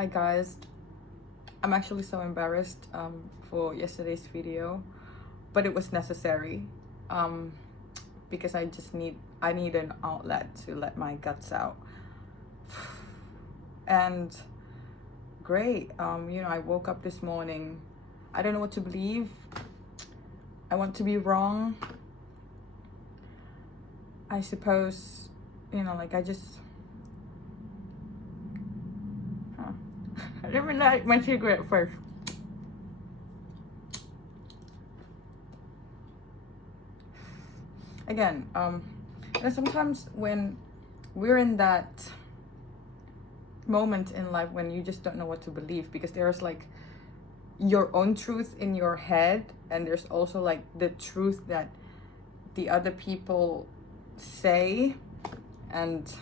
Hi guys, I'm actually so embarrassed for yesterday's video, but it was necessary um, because I need an outlet to let my guts out. And great, I woke up this morning. I don't know what to believe. I want to be wrong. I suppose, I just. I didn't like my cigarette first. Again, sometimes when we're in that moment in life when you just don't know what to believe, because there's like your own truth in your head, and there's also like the truth that the other people say, and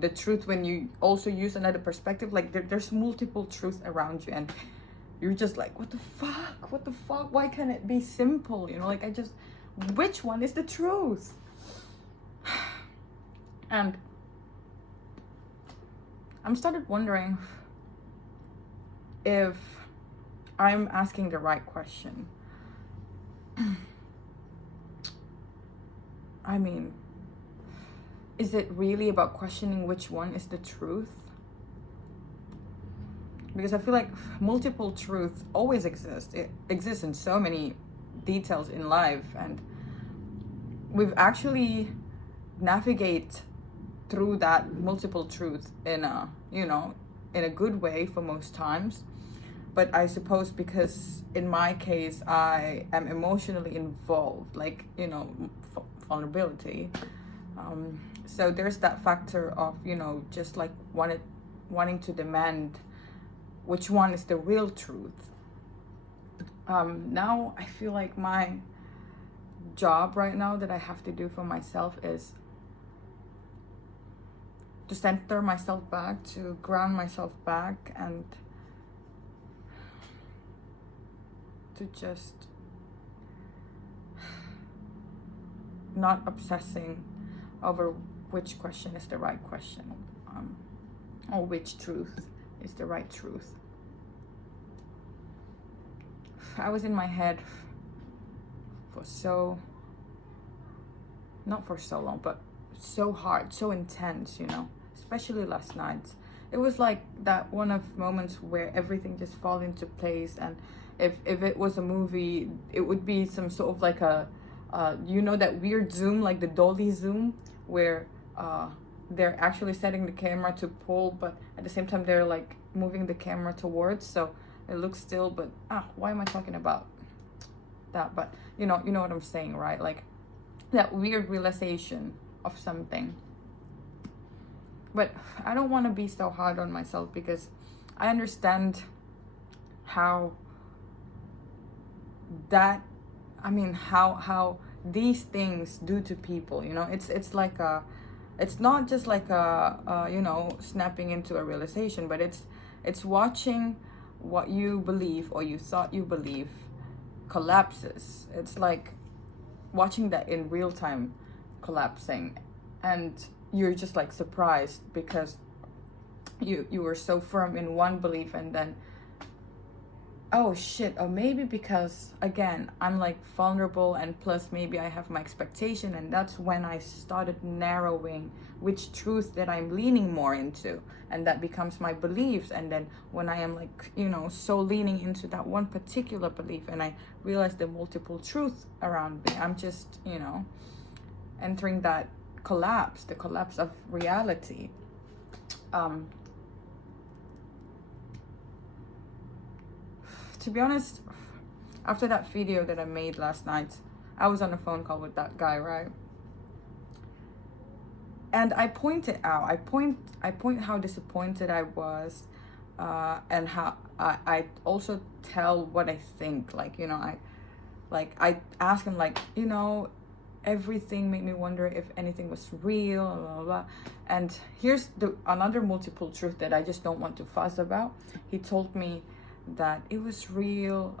the truth when you also use another perspective. Like there's multiple truths around you, and you're just like, what the fuck, why can't it be simple? Which one is the truth? And I'm started wondering if I'm asking the right question. I mean, is it really about questioning which one is the truth? Because I feel like multiple truths always exist. It exists in so many details in life, and we've actually navigate through that multiple truth in a in a good way for most times. But I suppose because in my case I am emotionally involved, like vulnerability, so there's that factor of just like wanting to demand which one is the real truth. Now I feel like my job right now that I have to do for myself is to center myself back, to ground myself back, and to just not obsessing over which question is the right question, or which truth is the right truth. I was in my head for not for so long, but so hard, so intense, especially last night. It was like that one of moments where everything just fall into place. And if it was a movie, it would be some sort of like a that weird zoom, like the dolly zoom, where they're actually setting the camera to pull, but at the same time they're like moving the camera towards, so it looks still. But why am I talking about that? But you know what I'm saying, right? Like that weird realization of something. But I don't want to be so hard on myself, because I understand how how these things do to people. It's like it's not just like snapping into a realization, but it's watching what you believe or you thought you believe collapses. It's like watching that in real time collapsing, and you're just like surprised because you were so firm in one belief, and then oh shit, or maybe because again I'm like vulnerable, and plus maybe I have my expectation, and that's when I started narrowing which truth that I'm leaning more into, and that becomes my beliefs. And then when I am like so leaning into that one particular belief, and I realize the multiple truth around me, I'm just entering that the collapse of reality. To be honest, after that video that I made last night, I was on a phone call with that guy, right? And I pointed out, I point how disappointed I was, and how I also tell what I think. I ask him, everything made me wonder if anything was real, blah, blah, blah. And here's another multiple truth that I just don't want to fuss about. He told me that it was real.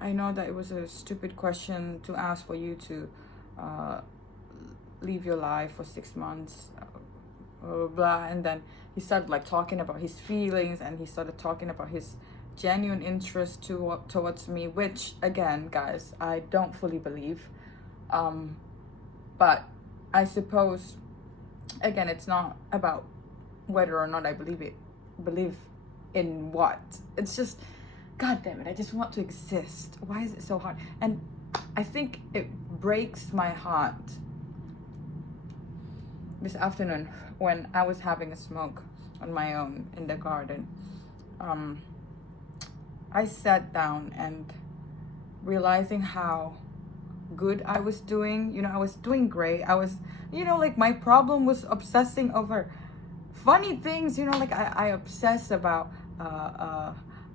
I know that it was a stupid question to ask for you to leave your life for 6 months, blah, blah, blah. And then he started like talking about his feelings, and he started talking about his genuine interest towards me, which again, guys, I don't fully believe. But I suppose, again, it's not about whether or not I believe in what. It's just, God damn it, I just want to exist. Why is it so hard? And I think it breaks my heart this afternoon when I was having a smoke on my own in the garden. I sat down and realizing how good I was doing. I was doing great. I was, like my problem was obsessing over funny things. Like I obsess about a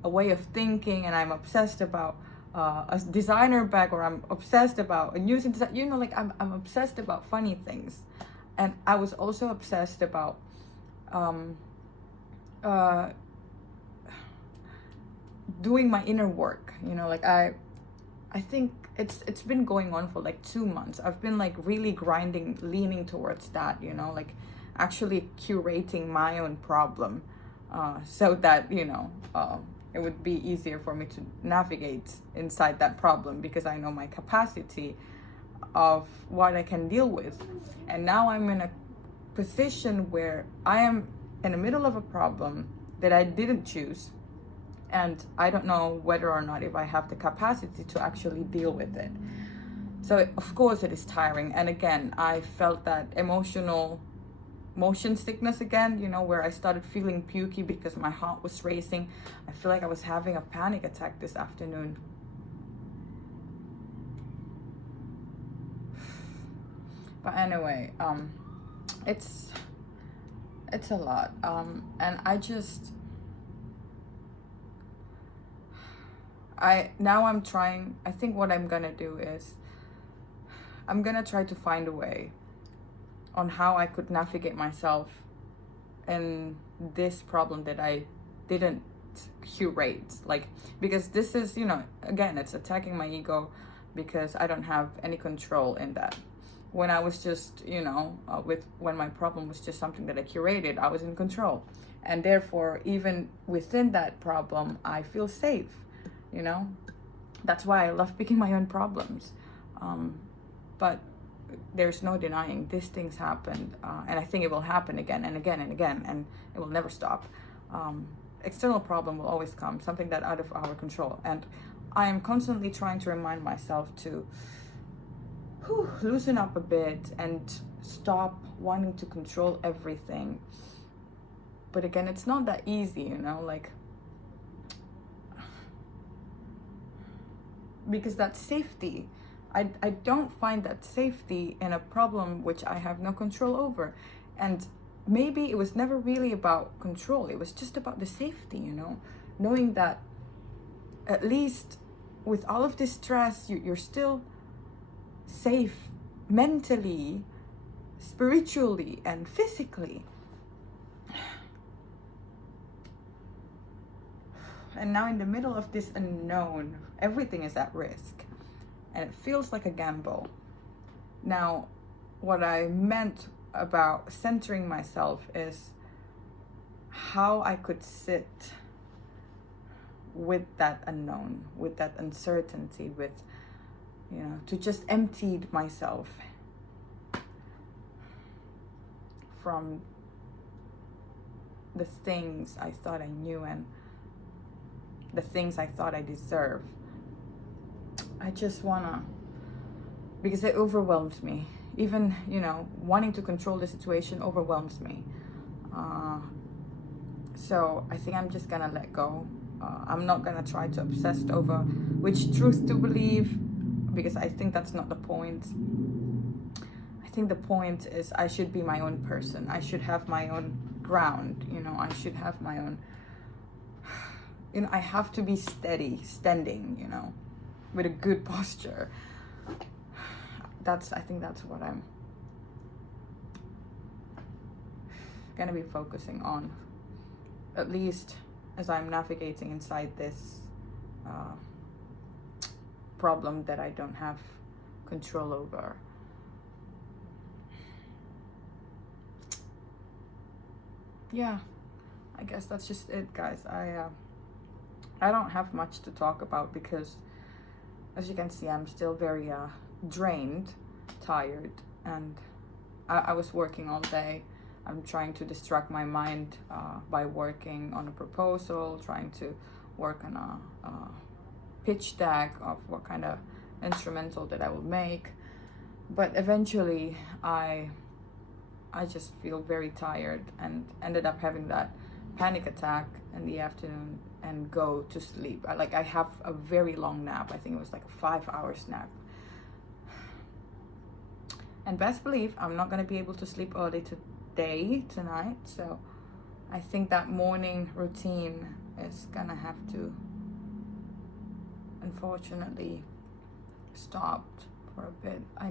way of thinking, and I'm obsessed about a designer bag, or I'm obsessed about a new design. Like I'm obsessed about funny things. And I was also obsessed about doing my inner work. Like I think it's been going on for like 2 months. I've been like really grinding, leaning towards that, like actually curating my own problem, so that it would be easier for me to navigate inside that problem, because I know my capacity of what I can deal with. And now I'm in a position where I am in the middle of a problem that I didn't choose, and I don't know whether or not if I have the capacity to actually deal with it. So of course it is tiring. And again, I felt that motion sickness again, where I started feeling pukey because my heart was racing. I feel like I was having a panic attack this afternoon. But anyway, it's a lot. And I'm trying. I think what I'm gonna do is I'm gonna try to find a way on how I could navigate myself in this problem that I didn't curate. Like, because this is, again, it's attacking my ego, because I don't have any control in that. When I was just, when my problem was just something that I curated, I was in control. And therefore, even within that problem, I feel safe, That's why I love picking my own problems. But there's no denying these things happened. And I think it will happen again and again and again, and it will never stop. External problem will always come, something that out of our control. And I am constantly trying to remind myself to loosen up a bit and stop wanting to control everything. But again, it's not that easy, like, because that safety, I don't find that safety in a problem which I have no control over. And maybe it was never really about control. It was just about the safety, knowing that at least with all of this stress, you're still safe mentally, spiritually, and physically. And now in the middle of this unknown, everything is at risk, and it feels like a gamble. Now, what I meant about centering myself is how I could sit with that unknown, with that uncertainty, with, to just empty myself from the things I thought I knew and the things I thought I deserved. I just wanna, because it overwhelms me. Even, wanting to control the situation overwhelms me. So I think I'm just gonna let go. I'm not gonna try to obsess over which truth to believe, because I think that's not the point. I think the point is I should be my own person. I should have my own ground, I should have my own, I have to be steady, standing, with a good posture. I think that's what I'm gonna be focusing on, at least as I'm navigating inside this problem that I don't have control over. yeah, I guess that's just it, guys. I don't have much to talk about because, as you can see, I'm still very drained, tired, and I was working all day. I'm trying to distract my mind by working on a proposal, trying to work on a pitch deck of what kind of instrumental that I will make. But eventually, I just feel very tired and ended up having that panic attack in the afternoon and go to sleep. I have a very long nap. I think it was like a 5 hour nap. And best believe I'm not gonna be able to sleep early tonight. So I think that morning routine is gonna have to, unfortunately, stop for a bit. I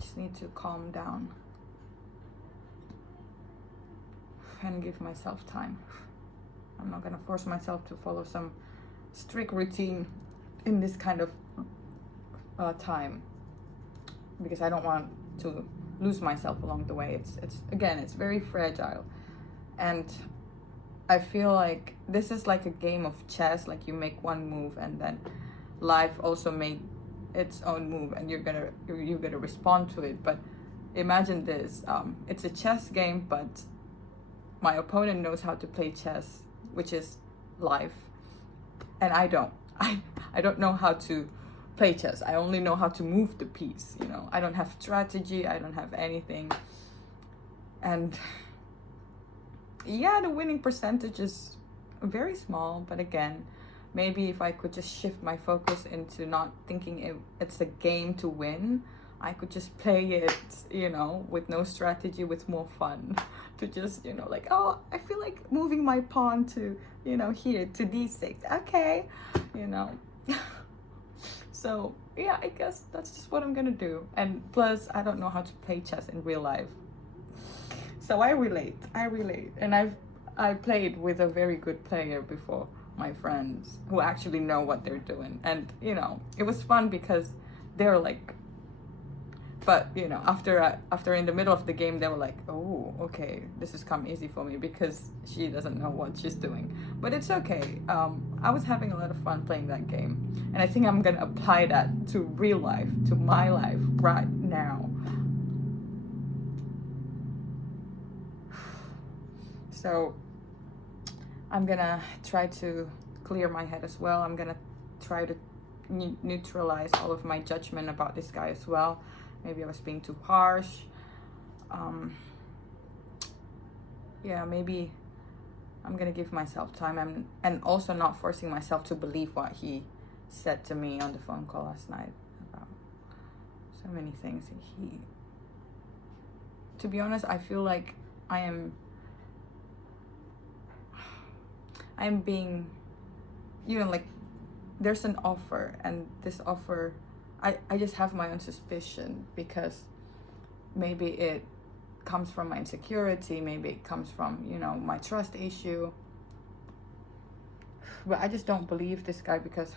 just need to calm down and give myself time. I'm not gonna force myself to follow some strict routine in this kind of time, because I don't want to lose myself along the way. It's very fragile, and I feel like this is like a game of chess. Like, you make one move and then life also made its own move, and you're gonna respond to it. But imagine this, it's a chess game, but my opponent knows how to play chess, which is life, and I don't know how to play chess. I only know how to move the piece, you know. I don't have strategy, I don't have anything. And yeah, the winning percentage is very small, but again, maybe if I could just shift my focus into not thinking it's a game to win, I could just play it, you know, with no strategy, with more fun. To just, you know, like, oh, I feel like moving my pawn to, you know, here to d6. Okay, you know. So yeah, I guess that's just what I'm gonna do. And plus, I don't know how to play chess in real life. So I relate. And I played with a very good player before, my friends, who actually know what they're doing. And, you know, it was fun because they're like, but, you know, after in the middle of the game, they were like, oh, okay, this has come easy for me because she doesn't know what she's doing. But it's okay. I was having a lot of fun playing that game. And I think I'm going to apply that to real life, to my life right now. So I'm going to try to clear my head as well. I'm going to try to neutralize all of my judgment about this guy as well. Maybe I was being too harsh. Yeah, maybe I'm gonna give myself time and also not forcing myself to believe what he said to me on the phone call last night about so many things. To be honest, I feel like I am being, you know, like, there's an offer, and this offer, I just have my own suspicion, because maybe it comes from my insecurity, maybe it comes from, you know, my trust issue. But I just don't believe this guy because,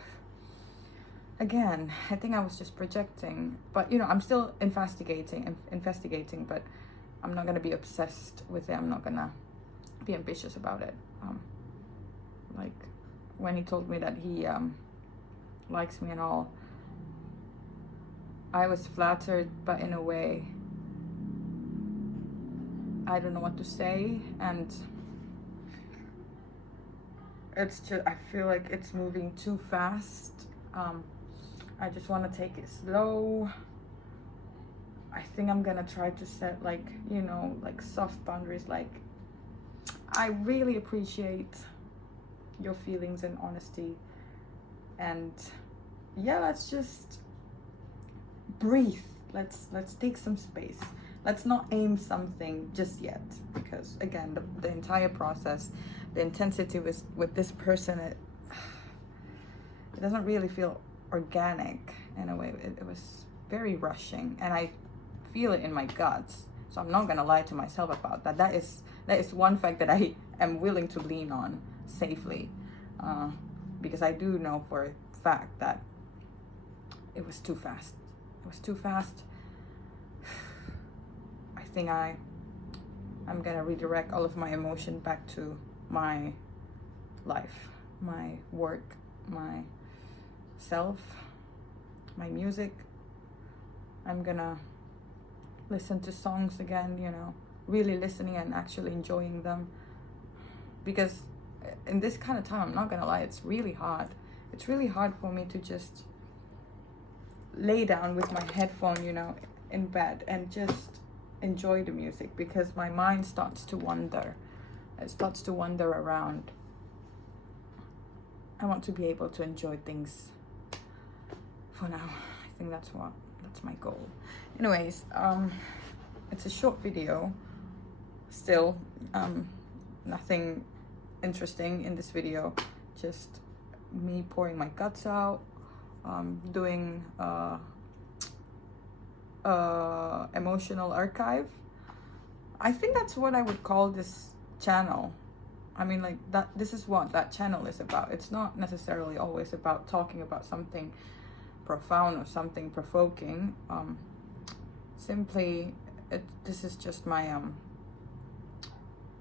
again, I think I was just projecting. But, you know, I'm still investigating, but I'm not going to be obsessed with it. I'm not going to be ambitious about it. Like, when he told me that he likes me and all, I was flattered, but in a way, I don't know what to say. And it's just, I feel like it's moving too fast. I just want to take it slow. I think I'm gonna try to set, like, you know, like, soft boundaries. Like, I really appreciate your feelings and honesty, and yeah, let's just breathe. Let's take some space. Let's not aim something just yet, because again, the entire process, the intensity with this person, it doesn't really feel organic in a way. It was very rushing, and I feel it in my guts. So I'm not gonna lie to myself about that. That is one fact that I am willing to lean on safely, because I do know for a fact that it was too fast. It was too fast. I think I I'm gonna redirect all of my emotion back to my life, my work, my self, my music. I'm gonna listen to songs again, you know, really listening and actually enjoying them. Because in this kind of time, I'm not gonna lie, it's really hard. It's really hard for me to just lay down with my headphone, you know, in bed and just enjoy the music, because my mind starts to wander. It starts to wander around. I want to be able to enjoy things for now. I think that's my goal. Anyways, it's a short video still. Nothing interesting in this video, just me pouring my guts out, doing emotional archive. I think that's what I would call this channel. I mean, like, that this is what that channel is about. It's not necessarily always about talking about something profound or something provoking. Simply, this is just my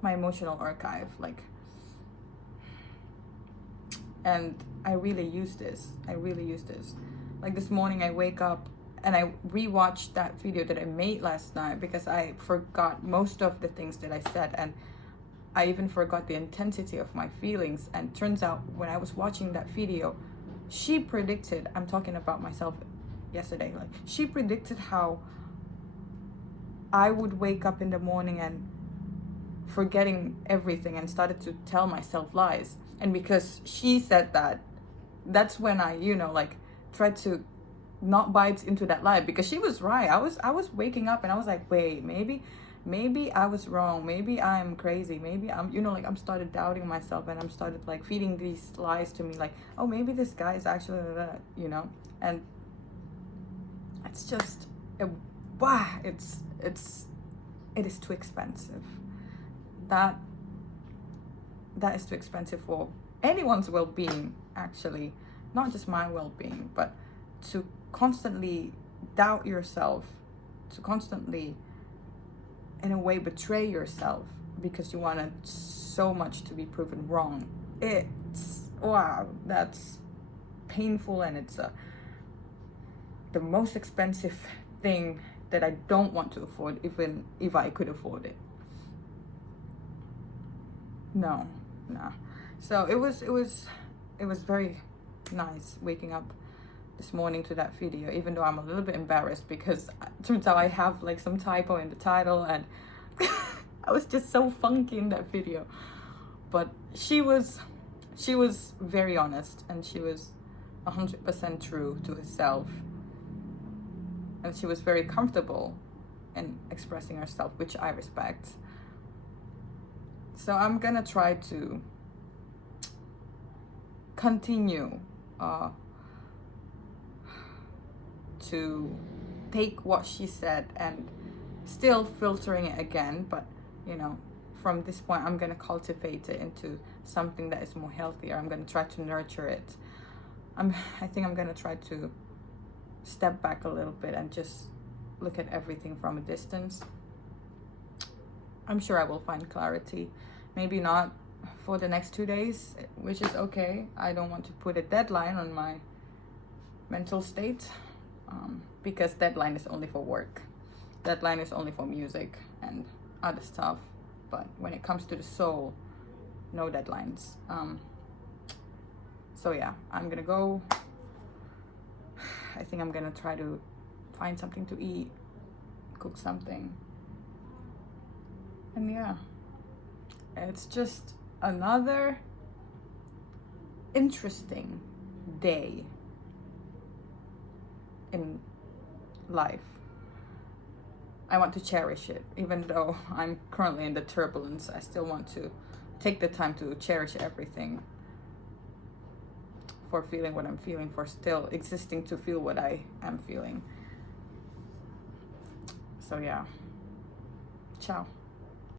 my emotional archive, like, and I really use this. Like, this morning I wake up and I rewatched that video that I made last night, because I forgot most of the things that I said, and I even forgot the intensity of my feelings. And turns out, when I was watching that video, she predicted, I'm talking about myself yesterday, like, she predicted how I would wake up in the morning and forgetting everything and started to tell myself lies. And because she said that, that's when I, you know, like, tried to not bite into that lie, because she was right. I was waking up and I was like, wait, maybe I was wrong, maybe I'm crazy, maybe I'm, you know, like, I'm started doubting myself, and I'm started like feeding these lies to me, like, oh, maybe this guy is actually that, you know. And it's just it is too expensive. That is too expensive for anyone's well-being, actually, not just my well-being, but to constantly doubt yourself, to constantly, in a way, betray yourself because you wanted so much to be proven wrong. It's, wow, that's painful, and it's the most expensive thing that I don't want to afford, even if I could afford it. No. So it was very nice waking up this morning to that video, even though I'm a little bit embarrassed, because it turns out I have like some typo in the title, and I was just so funky in that video. But she was very honest, and she was 100% true to herself, and she was very comfortable in expressing herself, which I respect. So I'm gonna try to continue to take what she said and still filtering it again, but, you know, from this point I'm gonna cultivate it into something that is more healthier. I'm gonna try to nurture it. I think I'm gonna try to step back a little bit and just look at everything from a distance. I'm sure I will find clarity. Maybe not for the next 2 days, which is okay. I don't want to put a deadline on my mental state, because deadline is only for work. Deadline is only for music and other stuff. But when it comes to the soul, no deadlines. So yeah, I'm gonna go. I think I'm gonna try to find something to eat, cook something. And yeah, it's just another interesting day in life. I want to cherish it, even though I'm currently in the turbulence. I still want to take the time to cherish everything, for feeling what I'm feeling, for still existing to feel what I am feeling. So yeah, ciao.